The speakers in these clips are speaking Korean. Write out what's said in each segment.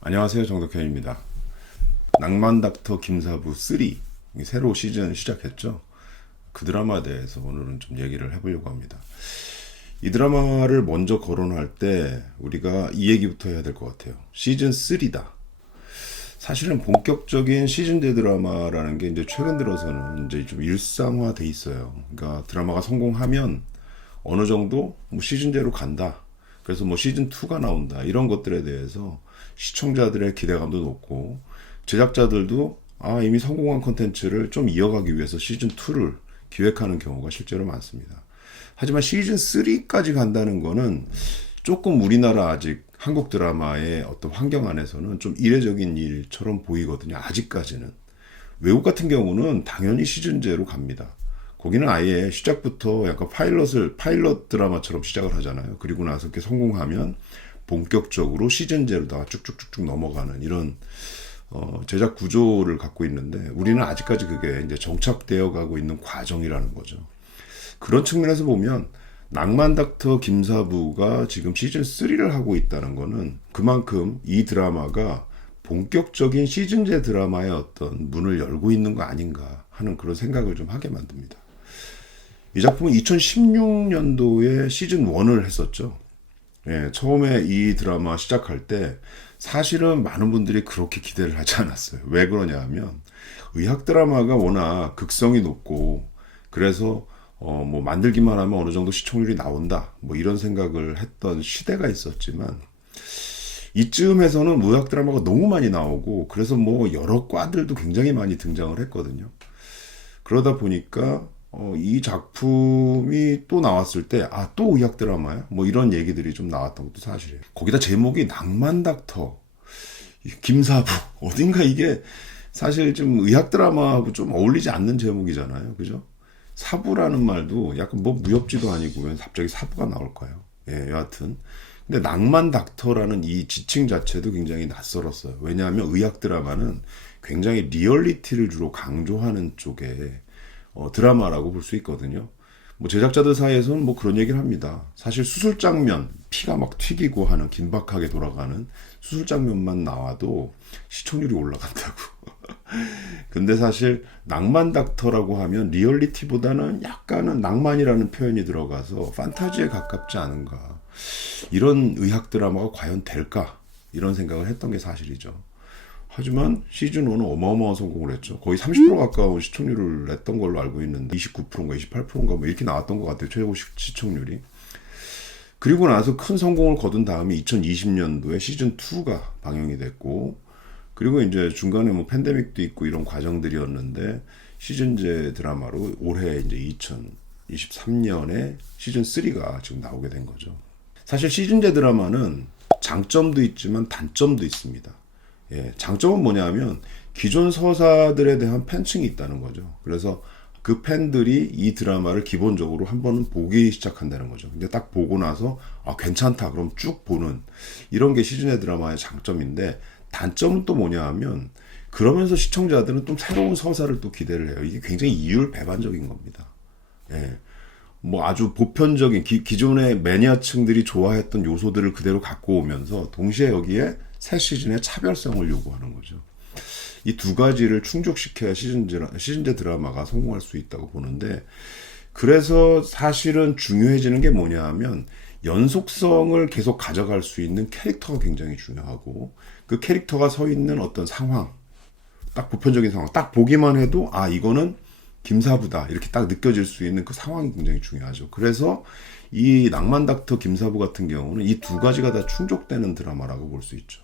안녕하세요, 정덕현입니다. 낭만 닥터 김사부 3 새로 시즌 시작했죠. 그 드라마에 대해서 오늘은 좀 얘기를 해보려고 합니다. 이 드라마를 먼저 거론할 때 우리가 이 얘기부터 해야 될 것 같아요. 시즌 3다. 사실은 본격적인 시즌제 드라마라는 게 이제 최근 들어서는 이제 좀 일상화돼 있어요. 그러니까 드라마가 성공하면 어느 정도 뭐 시즌제로 간다. 그래서 뭐 시즌 2가 나온다. 이런 것들에 대해서 시청자들의 기대감도 높고 제작자들도 이미 성공한 콘텐츠를 좀 이어가기 위해서 시즌 2를 기획하는 경우가 실제로 많습니다. 하지만 시즌 3까지 간다는 거는 조금 우리나라 아직 한국 드라마의 어떤 환경 안에서는 좀 이례적인 일처럼 보이거든요. 아직까지는. 외국 같은 경우는 당연히 시즌제로 갑니다. 거기는 아예 시작부터 약간 파일럿 드라마처럼 시작을 하잖아요. 그리고 나서 이렇게 성공하면 본격적으로 시즌제로다가 쭉쭉쭉쭉 넘어가는 이런 제작 구조를 갖고 있는데 우리는 아직까지 그게 이제 정착되어 가고 있는 과정이라는 거죠. 그런 측면에서 보면 낭만 닥터 김사부가 지금 시즌 3를 하고 있다는 거는 그만큼 이 드라마가 본격적인 시즌제 드라마의 어떤 문을 열고 있는 거 아닌가 하는 그런 생각을 좀 하게 만듭니다. 이 작품은 2016년도에 시즌 1을 했었죠. 예, 처음에 이 드라마 시작할 때 사실은 많은 분들이 그렇게 기대를 하지 않았어요. 왜 그러냐 하면 의학 드라마가 워낙 극성이 높고 그래서 뭐 만들기만 하면 어느 정도 시청률이 나온다. 뭐 이런 생각을 했던 시대가 있었지만 이쯤에서는 의학 드라마가 너무 많이 나오고 그래서 뭐 여러 과들도 굉장히 많이 등장을 했거든요. 그러다 보니까 이 작품이 또 나왔을 때 또 의학 드라마야? 뭐 이런 얘기들이 좀 나왔던 것도 사실이에요. 거기다 제목이 낭만 닥터 김사부 어딘가 이게 사실 좀 의학 드라마하고 좀 어울리지 않는 제목이잖아요. 그죠? 사부라는 말도 약간 뭐 무협지도 아니고 왜 갑자기 사부가 나올까요? 예, 여하튼 근데 낭만 닥터라는 이 지칭 자체도 굉장히 낯설었어요. 왜냐하면 의학 드라마는 굉장히 리얼리티를 주로 강조하는 쪽에 드라마라고 볼 수 있거든요. 뭐 제작자들 사이에서는 뭐 그런 얘기를 합니다. 사실 수술 장면, 피가 막 튀기고 하는 긴박하게 돌아가는 수술 장면만 나와도 시청률이 올라간다고. 근데 사실 낭만 닥터라고 하면 리얼리티보다는 약간은 낭만이라는 표현이 들어가서 판타지에 가깝지 않은가. 이런 의학 드라마가 과연 될까? 이런 생각을 했던 게 사실이죠. 하지만 시즌1은 어마어마한 성공을 했죠. 거의 30% 가까운 시청률을 냈던 걸로 알고 있는데 29%인가 28%인가 뭐 이렇게 나왔던 것 같아요. 최고 시청률이. 그리고 나서 큰 성공을 거둔 다음에 2020년도에 시즌2가 방영이 됐고 그리고 이제 중간에 뭐 팬데믹도 있고 이런 과정들이었는데 시즌제 드라마로 올해 이제 2023년에 시즌3가 지금 나오게 된 거죠. 사실 시즌제 드라마는 장점도 있지만 단점도 있습니다. 예, 장점은 뭐냐면 기존 서사들에 대한 팬층이 있다는 거죠. 그래서 그 팬들이 이 드라마를 기본적으로 한 번은 보기 시작한다는 거죠. 근데 딱 보고 나서 괜찮다 그럼 쭉 보는 이런 게 시즌의 드라마의 장점인데 단점은 또 뭐냐 하면 그러면서 시청자들은 또 새로운 서사를 또 기대를 해요. 이게 굉장히 이율배반적인 겁니다. 예. 뭐 아주 보편적인 기존의 매니아층들이 좋아했던 요소들을 그대로 갖고 오면서 동시에 여기에 새 시즌의 차별성을 요구하는 거죠. 이 두 가지를 충족시켜야 시즌제 드라마가 성공할 수 있다고 보는데 그래서 사실은 중요해지는 게 뭐냐 하면 연속성을 계속 가져갈 수 있는 캐릭터가 굉장히 중요하고 그 캐릭터가 서 있는 어떤 상황 딱 보편적인 상황 딱 보기만 해도 이거는 김사부다 이렇게 딱 느껴질 수 있는 그 상황이 굉장히 중요하죠. 그래서 이 낭만 닥터 김사부 같은 경우는 이 두 가지가 다 충족되는 드라마라고 볼 수 있죠.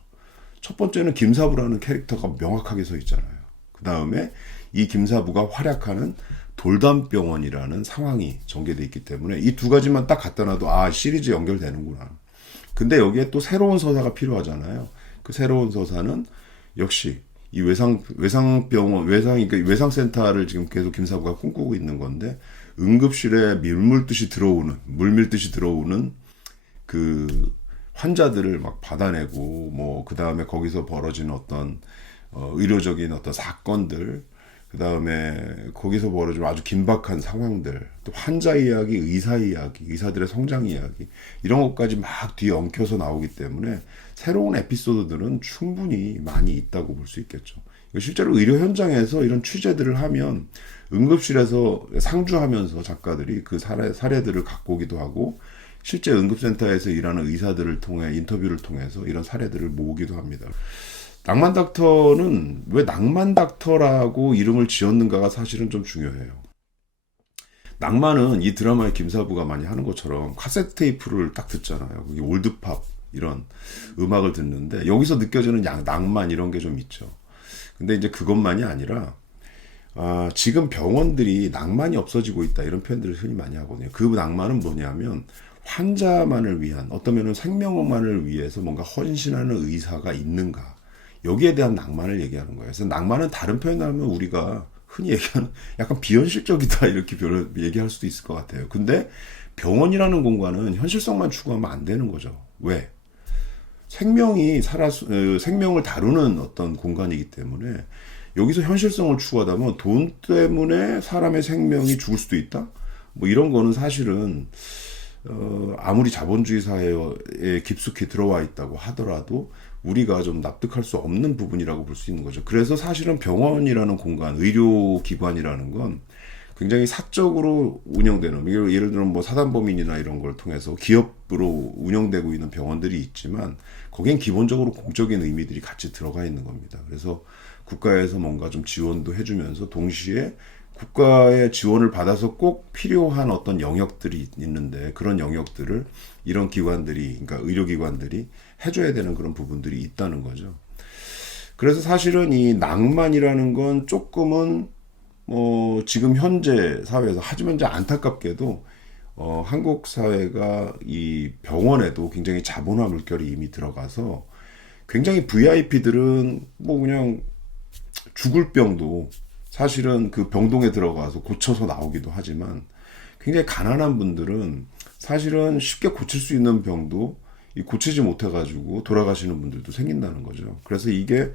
첫 번째는 김사부라는 캐릭터가 명확하게 서 있잖아요. 그 다음에 이 김사부가 활약하는 돌담병원이라는 상황이 전개되어 있기 때문에 이 두 가지만 딱 갖다 놔도 시리즈 연결되는구나. 근데 여기에 또 새로운 서사가 필요하잖아요. 그 새로운 서사는 역시 이 외상병원, 그러니까 외상센터를 지금 계속 김사부가 꿈꾸고 있는 건데 응급실에 물밀듯이 들어오는 그 환자들을 막 받아내고 뭐 그 다음에 거기서 벌어지는 어떤 의료적인 어떤 사건들 그 다음에 거기서 벌어지는 아주 긴박한 상황들, 또 환자 이야기, 의사 이야기, 의사들의 성장 이야기, 이런 것까지 막 뒤에 엉켜서 나오기 때문에 새로운 에피소드들은 충분히 많이 있다고 볼 수 있겠죠. 실제로 의료 현장에서 이런 취재들을 하면 응급실에서 상주하면서 작가들이 그 사례들을 갖고 오기도 하고, 실제 응급센터에서 일하는 의사들을 통해 인터뷰를 통해서 이런 사례들을 모으기도 합니다. 낭만닥터는 왜 낭만닥터라고 이름을 지었는가가 사실은 좀 중요해요. 낭만은 이 드라마의 김사부가 많이 하는 것처럼 카세트 테이프를 딱 듣잖아요. 그게 올드팝 이런 음악을 듣는데 여기서 느껴지는 낭만 이런 게 좀 있죠. 근데 이제 그것만이 아니라 지금 병원들이 낭만이 없어지고 있다 이런 표현들을 흔히 많이 하거든요. 그 낭만은 뭐냐면 환자만을 위한, 어떤 면은 생명만을 위해서 뭔가 헌신하는 의사가 있는가, 여기에 대한 낭만을 얘기하는 거예요. 그래서 낭만은 다른 표현을 하면 우리가 흔히 얘기하는 약간 비현실적이다 이렇게 얘기할 수도 있을 것 같아요. 근데 병원이라는 공간은 현실성만 추구하면 안 되는 거죠. 왜? 생명을 다루는 어떤 공간이기 때문에 여기서 현실성을 추구하다면 돈 때문에 사람의 생명이 죽을 수도 있다? 뭐 이런 거는 사실은 아무리 자본주의 사회에 깊숙이 들어와 있다고 하더라도 우리가 좀 납득할 수 없는 부분이라고 볼 수 있는 거죠. 그래서 사실은 병원이라는 공간, 의료기관이라는 건 굉장히 사적으로 운영되는, 예를 들면 뭐 사단법인이나 이런 걸 통해서 기업으로 운영되고 있는 병원들이 있지만 거긴 기본적으로 공적인 의미들이 같이 들어가 있는 겁니다. 그래서 국가에서 뭔가 좀 지원도 해주면서 동시에 국가의 지원을 받아서 꼭 필요한 어떤 영역들이 있는데 그런 영역들을 이런 기관들이, 그러니까 의료기관들이 해줘야 되는 그런 부분들이 있다는 거죠. 그래서 사실은 이 낭만이라는 건 조금은 지금 현재 사회에서, 하지만 이제 안타깝게도 한국 사회가 이 병원에도 굉장히 자본화 물결이 이미 들어가서 굉장히 VIP들은 뭐 그냥 죽을 병도 사실은 그 병동에 들어가서 고쳐서 나오기도 하지만 굉장히 가난한 분들은 사실은 쉽게 고칠 수 있는 병도 고치지 못해가지고 돌아가시는 분들도 생긴다는 거죠. 그래서 이게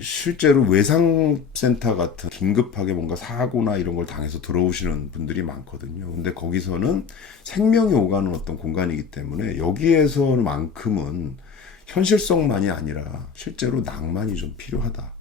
실제로 외상센터 같은 긴급하게 뭔가 사고나 이런 걸 당해서 들어오시는 분들이 많거든요. 근데 거기서는 생명이 오가는 어떤 공간이기 때문에 여기에서만큼은 현실성만이 아니라 실제로 낭만이 좀 필요하다,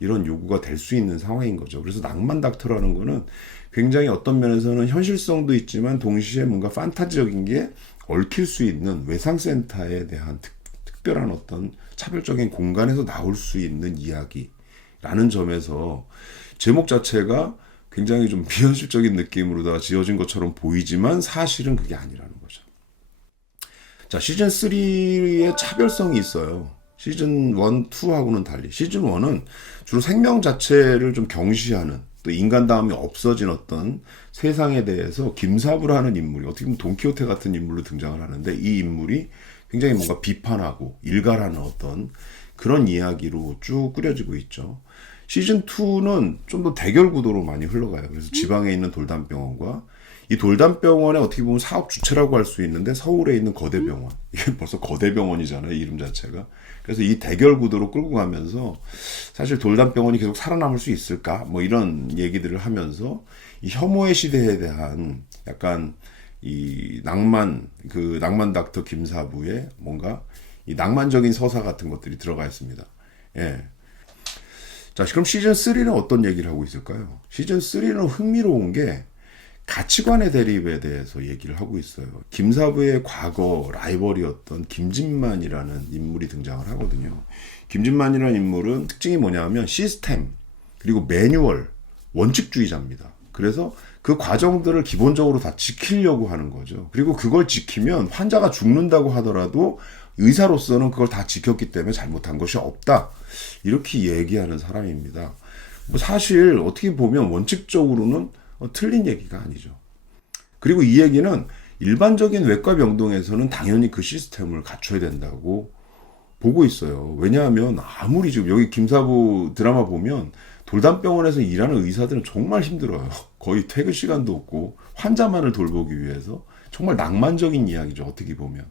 이런 요구가 될 수 있는 상황인 거죠. 그래서 낭만 닥터라는 거는 굉장히 어떤 면에서는 현실성도 있지만 동시에 뭔가 판타지적인 게 얽힐 수 있는 외상센터에 대한 특별한 어떤 차별적인 공간에서 나올 수 있는 이야기라는 점에서 제목 자체가 굉장히 좀 비현실적인 느낌으로 다 지어진 것처럼 보이지만 사실은 그게 아니라는 거죠. 자, 시즌 3의 차별성이 있어요. 시즌 1, 2하고는 달리 시즌 1은 주로 생명 자체를 좀 경시하는, 또 인간다움이 없어진 어떤 세상에 대해서 김사부라는 인물이 어떻게 보면 돈키호테 같은 인물로 등장을 하는데, 이 인물이 굉장히 뭔가 비판하고 일갈하는 어떤 그런 이야기로 쭉 꾸려지고 있죠. 시즌 2는 좀 더 대결 구도로 많이 흘러가요. 그래서 지방에 있는 돌담병원과 이 돌담병원의 어떻게 보면 사업 주체라고 할 수 있는데 서울에 있는 거대병원, 이게 벌써 거대병원이잖아요, 이름 자체가. 그래서 이 대결 구도로 끌고 가면서 사실 돌담병원이 계속 살아남을 수 있을까, 뭐 이런 얘기들을 하면서 이 혐오의 시대에 대한 약간 이 낭만 닥터 김사부의 뭔가 이 낭만적인 서사 같은 것들이 들어가 있습니다. 예. 자, 그럼 시즌 3는 어떤 얘기를 하고 있을까요? 시즌 3는 흥미로운 게 가치관의 대립에 대해서 얘기를 하고 있어요. 김사부의 과거 라이벌이었던 김진만이라는 인물이 등장을 하거든요. 김진만이라는 인물은 특징이 뭐냐면 시스템, 그리고 매뉴얼, 원칙주의자입니다. 그래서 그 과정들을 기본적으로 다 지키려고 하는 거죠. 그리고 그걸 지키면 환자가 죽는다고 하더라도 의사로서는 그걸 다 지켰기 때문에 잘못한 것이 없다, 이렇게 얘기하는 사람입니다. 뭐 사실 어떻게 보면 원칙적으로는 틀린 얘기가 아니죠. 그리고 이 얘기는 일반적인 외과 병동에서는 당연히 그 시스템을 갖춰야 된다고 보고 있어요. 왜냐하면 아무리 지금 여기 김사부 드라마 보면 돌담병원에서 일하는 의사들은 정말 힘들어요. 거의 퇴근 시간도 없고 환자만을 돌보기 위해서 정말 낭만적인 이야기죠, 어떻게 보면.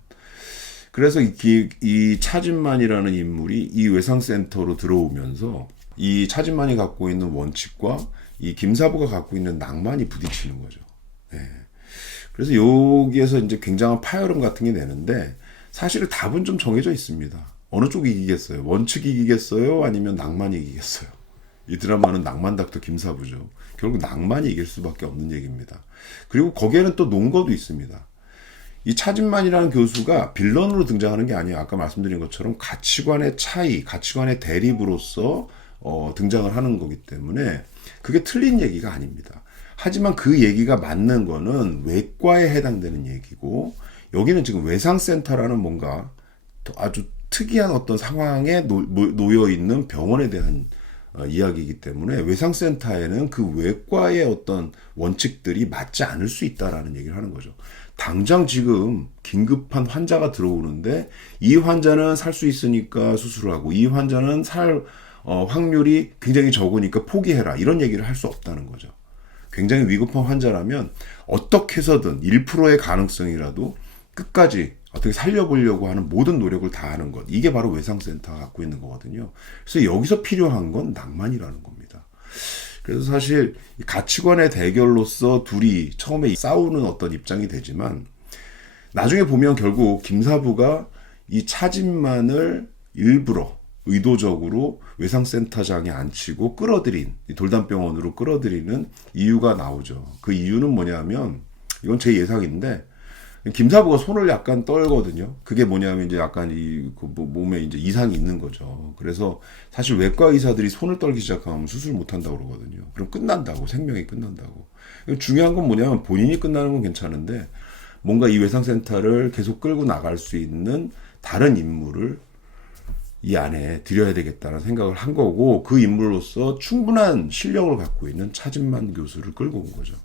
그래서 이 차진만이라는 인물이 이 외상센터로 들어오면서 이 차진만이 갖고 있는 원칙과 이 김사부가 갖고 있는 낭만이 부딪히는 거죠. 네. 그래서 여기에서 이제 굉장한 파열음 같은 게 되는데 사실은 답은 좀 정해져 있습니다. 어느 쪽이 이기겠어요? 원칙이 이기겠어요? 아니면 낭만이 이기겠어요? 이 드라마는 낭만 닥터 김사부죠. 결국 낭만이 이길 수밖에 없는 얘기입니다. 그리고 거기에는 또 논거도 있습니다. 이 차진만이라는 교수가 빌런으로 등장하는 게 아니에요. 아까 말씀드린 것처럼 가치관의 차이, 가치관의 대립으로서 등장을 하는 거기 때문에 그게 틀린 얘기가 아닙니다. 하지만 그 얘기가 맞는 거는 외과에 해당되는 얘기고 여기는 지금 외상센터라는 뭔가 아주 특이한 어떤 상황에 놓여 있는 병원에 대한 이야기이기 때문에 외상센터에는 그 외과의 어떤 원칙들이 맞지 않을 수 있다라는 얘기를 하는 거죠. 당장 지금 긴급한 환자가 들어오는데 이 환자는 살 수 있으니까 수술을 하고 이 환자는 살 확률이 굉장히 적으니까 포기해라 이런 얘기를 할 수 없다는 거죠. 굉장히 위급한 환자라면 어떻게 해서든 1%의 가능성이라도 끝까지 어떻게 살려보려고 하는 모든 노력을 다하는 것. 이게 바로 외상센터가 갖고 있는 거거든요. 그래서 여기서 필요한 건 낭만이라는 겁니다. 그래서 사실 가치관의 대결로서 둘이 처음에 싸우는 어떤 입장이 되지만 나중에 보면 결국 김사부가 이 차진만을 일부러 의도적으로 외상센터장에 앉히고 끌어들인 돌담병원으로 끌어들이는 이유가 나오죠. 그 이유는 뭐냐면 이건 제 예상인데 김사부가 손을 약간 떨거든요. 그게 뭐냐면 이제 약간 몸에 이제 이상이 있는 거죠. 그래서 사실 외과 의사들이 손을 떨기 시작하면 수술 못 한다고 그러거든요. 그럼 끝난다고, 생명이 끝난다고. 중요한 건 뭐냐면 본인이 끝나는 건 괜찮은데 뭔가 이 외상센터를 계속 끌고 나갈 수 있는 다른 인물을 이 안에 들여야 되겠다는 생각을 한 거고 그 인물로서 충분한 실력을 갖고 있는 차진만 교수를 끌고 온 거죠.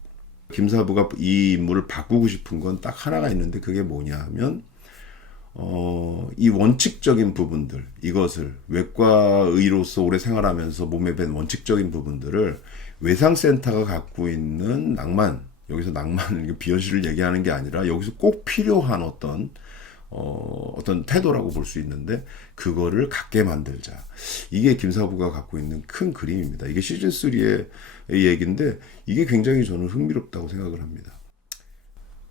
김사부가 이 인물을 바꾸고 싶은 건 딱 하나가 있는데 그게 뭐냐 하면 이 원칙적인 부분들 이것을 외과의로서 오래 생활하면서 몸에 밴 원칙적인 부분들을 외상센터가 갖고 있는 낭만 여기서 낭만 비현실을 얘기하는 게 아니라 여기서 꼭 필요한 어떤 태도라고 볼 수 있는데 그거를 갖게 만들자. 이게 김사부가 갖고 있는 큰 그림입니다. 이게 시즌3의 얘기인데 이게 굉장히 저는 흥미롭다고 생각을 합니다.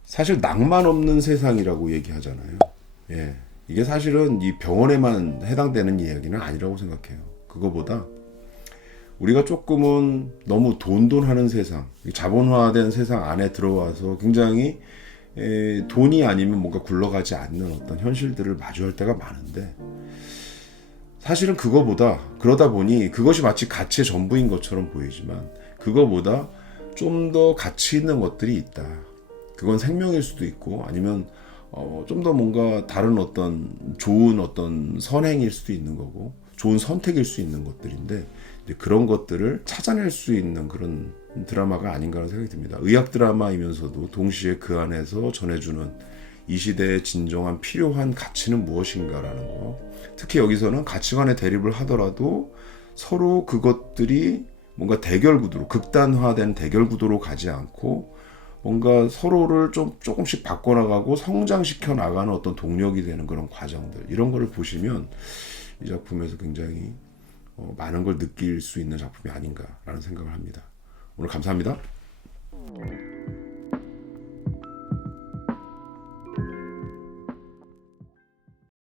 사실 낭만 없는 세상이라고 얘기하잖아요. 예. 이게 사실은 이 병원에만 해당되는 이야기는 아니라고 생각해요. 그거보다 우리가 조금은 너무 돈하는 세상, 자본화된 세상 안에 들어와서 굉장히 돈이 아니면 뭔가 굴러가지 않는 어떤 현실들을 마주할 때가 많은데 사실은 그러다 보니 그것이 마치 가치의 전부인 것처럼 보이지만 그거보다 좀 더 가치 있는 것들이 있다. 그건 생명일 수도 있고 아니면 좀 더 뭔가 다른 어떤 좋은 어떤 선행일 수도 있는 거고 좋은 선택일 수 있는 것들인데 그런 것들을 찾아낼 수 있는 그런 드라마가 아닌가 하는 생각이 듭니다. 의학 드라마이면서도 동시에 그 안에서 전해주는 이 시대의 진정한 필요한 가치는 무엇인가라는 거. 특히 여기서는 가치관의 대립을 하더라도 서로 그것들이 뭔가 대결 구도로 극단화된 대결 구도로 가지 않고 뭔가 서로를 조금씩 바꿔나가고 성장시켜 나가는 어떤 동력이 되는 그런 과정들 이런 거를 보시면 이 작품에서 굉장히 많은 걸 느낄 수 있는 작품이 아닌가라는 생각을 합니다. 오늘 감사합니다.